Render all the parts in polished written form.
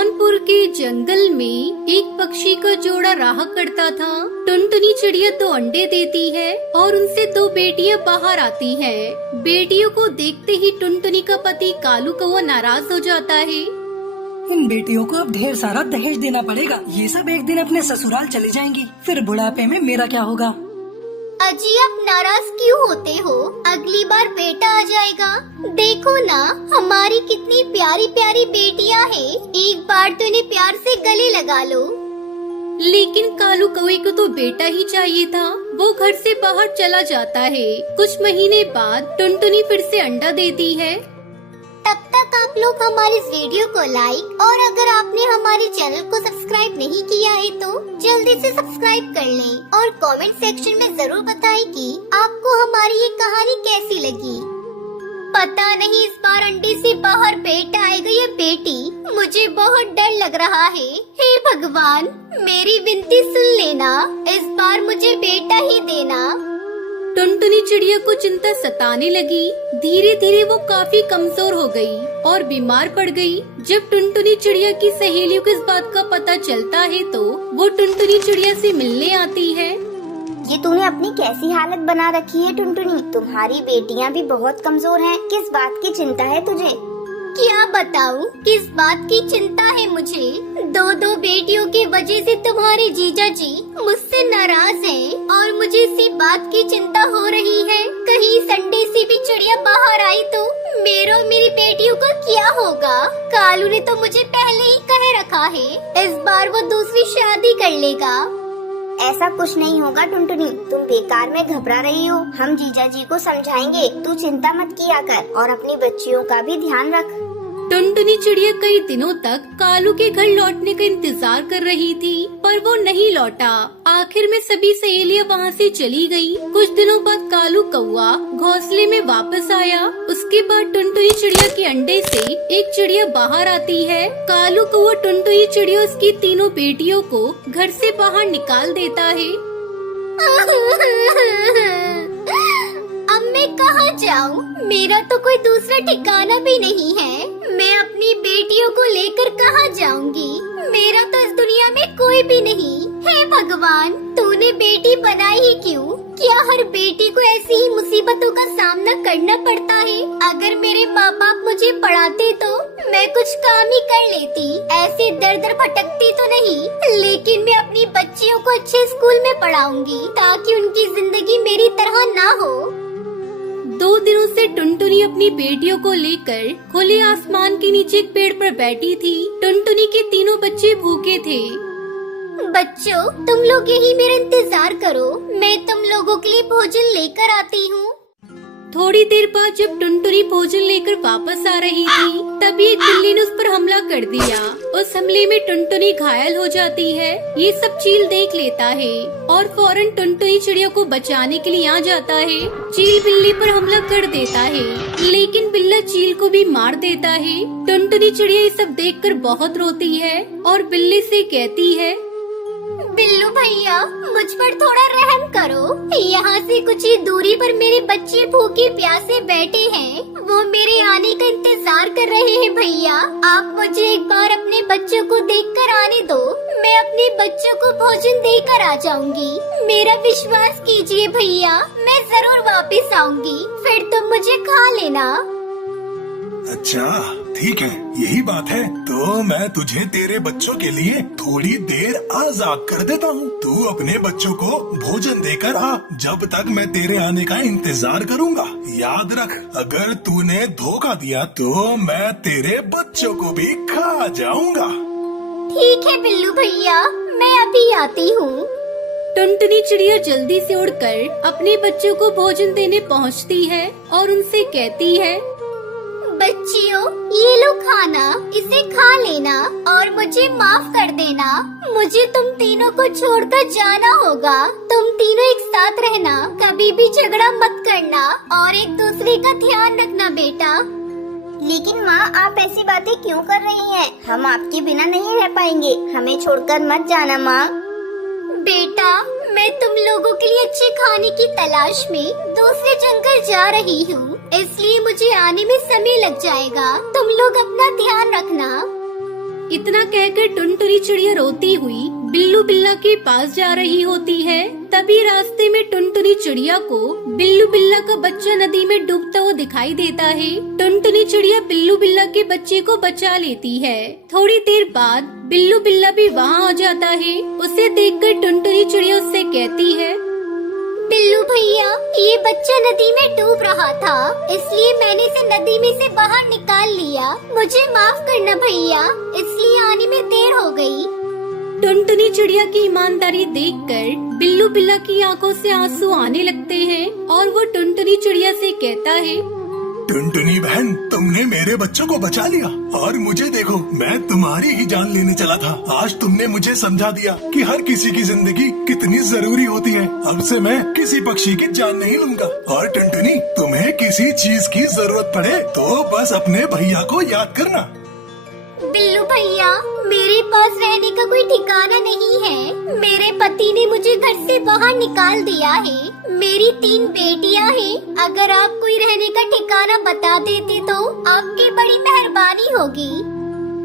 जौनपुर के जंगल में एक पक्षी का जोड़ा रहा करता था। टुनटुनी चिड़िया 2 अंडे देती है और उनसे 2 बेटियां बाहर आती हैं। बेटियों को देखते ही टुनटुनी का पति कालू कौवा नाराज हो जाता है। इन बेटियों को अब ढेर सारा दहेज देना पड़ेगा। ये सब एक दिन अपने ससुराल चली जाएंगी, फिर बुढ़ापे में मेरा क्या होगा। अजी आप नाराज क्यों होते हो? अगली बार बेटा आ जाएगा। देखो ना हमारी कितनी प्यारी प्यारी बेटियां हैं। एक बार तो इन्हें प्यार से गले लगा लो। लेकिन कालू कौवे को तो बेटा ही चाहिए था। वो घर से बाहर चला जाता है। कुछ महीने बाद टुनटुनी फिर से अंडा देती है। तब तक आप लोग हमारे इस वीडियो को लाइक और अगर आपने हमारे चैनल को सब्सक्राइब नहीं किया है तो जल्दी से सब्सक्राइब कर लें और कमेंट सेक्शन में जरूर बताएं कि आपको हमारी ये कहानी कैसी लगी। पता नहीं इस बार अंडे से बाहर बेटा आएगा या बेटी। मुझे बहुत डर लग रहा है। हे भगवान मेरी विनती सुन लेना, इस बार मुझे बेटा ही देना। टुनटुनी चिड़िया को चिंता सताने लगी। धीरे धीरे वो काफी कमजोर हो गई और बीमार पड़ गई। जब टुनटुनी चिड़िया की सहेलियों को इस बात का पता चलता है तो वो टुनटुनी चिड़िया से मिलने आती है। ये तूने अपनी कैसी हालत बना रखी है टुनटुनी? तुम्हारी बेटियां भी बहुत कमजोर हैं। किस बात की चिंता है तुझे? क्या बताऊं किस बात की चिंता है मुझे? 2 बेटियों की वजह से तुम्हारे जीजा जी मुझसे नाराज हैं और मुझे इसी बात की चिंता हो रही है। कहीं संडे से भी चिड़िया बाहर आई तो मेरे और मेरी बेटियों का क्या होगा? कालू ने तो मुझे पहले ही कह रखा है इस बार वो दूसरी शादी कर लेगा। ऐसा कुछ नहीं होगा टुनटुनी, तुम बेकार में घबरा रही हो। हम जीजा जी को समझाएंगे, तू चिंता मत किया कर और अपनी बच्चियों का भी ध्यान रख। टुनटुनी चिड़िया कई दिनों तक कालू के घर लौटने का इंतजार कर रही थी पर वो नहीं लौटा। आखिर में सभी सहेलियां वहाँ से चली गयी। कुछ दिनों बाद कालू कौवा घोंसले में वापस आया। उसके बाद टुनटुनी चिड़िया के अंडे से एक चिड़िया बाहर आती है। कालू कौवा टुनटुनी चिड़िया उसकी 3 बेटियों को घर से बाहर निकाल देता है। अब मैं कहाँ जाऊँ? मेरा तो कोई दूसरा ठिकाना भी नहीं है। मैं अपनी बेटियों को लेकर कहाँ जाऊंगी? मेरा तो इस दुनिया में कोई भी नहीं। हे भगवान तूने बेटी बनाई ही क्यों? क्या हर बेटी को ऐसी ही मुसीबतों का सामना करना पड़ता है? अगर मेरे माँ बाप मुझे पढ़ाते तो मैं कुछ काम ही कर लेती। ऐसे दर दर भटकती तो नहीं। लेकिन मैं अपनी बच्चियों को अच्छे स्कूल में पढ़ाऊंगी ताकि उनकी जिंदगी मेरी तरह ना हो। 2 दिनों से टुनटुनी अपनी बेटियों को लेकर खुले आसमान के नीचे एक पेड़ पर बैठी थी। टुनटुनी के 3 बच्चे भूखे थे। बच्चों तुम लोग यही मेरा इंतजार करो, मैं तुम लोगों के लिए भोजन लेकर आती हूँ। थोड़ी देर बाद जब टुनटुनी भोजन लेकर वापस आ रही थी तभी एक बिल्ली ने उस पर हमला कर दिया। उस हमले में टुनटुनी घायल हो जाती है। ये सब चील देख लेता है और फौरन टुनटुनी चिड़िया को बचाने के लिए आ जाता है। चील बिल्ली पर हमला कर देता है लेकिन बिल्ला चील को भी मार देता है। टुनटुनी चिड़िया ये सब देखकर बहुत रोती है और बिल्ली से कहती है, बिल्लू भैया मुझ पर थोड़ा रहम करो। यहाँ से कुछ ही दूरी पर मेरे बच्चे भूखे प्यासे बैठे हैं। वो मेरे आने का इंतजार कर रहे हैं। भैया आप मुझे एक बार अपने बच्चों को देखकर आने दो। मैं अपने बच्चों को भोजन देकर आ जाऊंगी। मेरा विश्वास कीजिए भैया, मैं जरूर वापस आऊंगी। फिर तुम मुझे खा लेना। अच्छा ठीक है, यही बात है तो मैं तुझे तेरे बच्चों के लिए थोड़ी देर आजाद कर देता हूँ। तू अपने बच्चों को भोजन देकर आ, जब तक मैं तेरे आने का इंतजार करूँगा। याद रख अगर तूने धोखा दिया तो मैं तेरे बच्चों को भी खा जाऊँगा। ठीक है बिल्लू भैया, मैं अभी आती हूँ। टुनटुनी चिड़िया जल्दी से उड़कर अपने बच्चों को भोजन देने पहुँचती है और उनसे कहती है, बच्चियों ये लो खाना, इसे खा लेना और मुझे माफ कर देना। मुझे तुम तीनों को छोड़कर जाना होगा। तुम तीनों एक साथ रहना, कभी भी झगड़ा मत करना और एक दूसरे का ध्यान रखना बेटा। लेकिन माँ आप ऐसी बातें क्यों कर रही हैं? हम आपके बिना नहीं रह पाएंगे, हमें छोड़कर मत जाना माँ। बेटा मैं तुम लोगों के लिए अच्छे खाने की तलाश में दूसरे जंगल जा रही हूँ, इसलिए मुझे आने में समय लग जाएगा। तुम लोग अपना ध्यान रखना। इतना कहकर टुनटुनी चिड़िया रोती हुई बिल्लू बिल्ला के पास जा रही होती है। तभी रास्ते में टुनटुनी चिड़िया को बिल्लू बिल्ला का बच्चा नदी में डूबता हुआ दिखाई देता है। टुनटुनी चिड़िया बिल्लू बिल्ला के बच्चे को बचा लेती है। थोड़ी देर बाद बिल्लू बिल्ला भी वहाँ आ जाता है। उसे देखकर टुनटुनी चिड़िया उससे कहती है, बिल्लू भैया, ये बच्चा नदी में डूब रहा था, इसलिए मैंने इसे नदी में से बाहर निकाल लिया। मुझे माफ करना भैया, इसलिए आने में देर हो गई। टुनटुनी चिड़िया की ईमानदारी देखकर बिल्लू बिल्ला की आंखों से आंसू आने लगते हैं और वो टुनटुनी चिड़िया से कहता है, टुनटुनी बहन, तुमने मेरे बच्चों को बचा लिया और मुझे देखो, मैं तुम्हारी ही जान लेने चला था। आज तुमने मुझे समझा दिया कि हर किसी की जिंदगी कितनी जरूरी होती है। अब से मैं किसी पक्षी की जान नहीं लूंगा। और टुनटुनी, तुम्हें किसी चीज की जरूरत पड़े तो बस अपने भैया को याद करना। बिल्लू भैया, मेरे पास रहने का कोई ठिकाना नहीं है। मेरे पति ने मुझे घर से बाहर निकाल दिया है। मेरी 3 बेटियां हैं। अगर आप कोई रहने का ठिकाना बता देते तो आपकी बड़ी मेहरबानी होगी।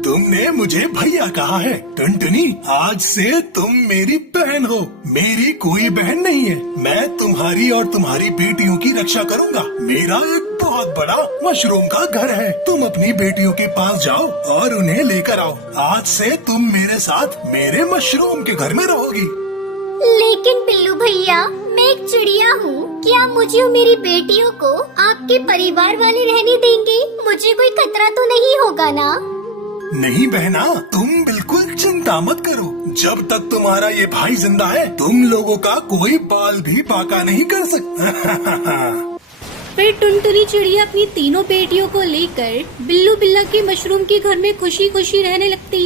तुमने मुझे भैया कहा है। टुनटुनी, आज से तुम मेरी बहन हो। मेरी कोई बहन नहीं है। मैं तुम्हारी और तुम्हारी बेटियों की रक्षा करूंगा। मेरा एक बहुत बड़ा मशरूम का घर है। तुम अपनी बेटियों के पास जाओ और उन्हें लेकर आओ। आज से तुम मेरे साथ मेरे मशरूम के घर में रहोगी। लेकिन बिल्लू भैया, मैं एक चिड़िया हूँ। क्या मुझे और मेरी बेटियों को आपके परिवार वाले रहने देंगे? मुझे कोई खतरा तो नहीं होगा ना? नहीं बहना, तुम बिल्कुल चिंता मत करो। जब तक तुम्हारा ये भाई जिंदा है, तुम लोगों का कोई बाल भी बाका नहीं कर सकता। फिर टुनटुनी चिड़िया अपनी तीनों बेटियों को लेकर बिल्लू बिल्ला के मशरूम के घर में खुशी खुशी रहने लगती है।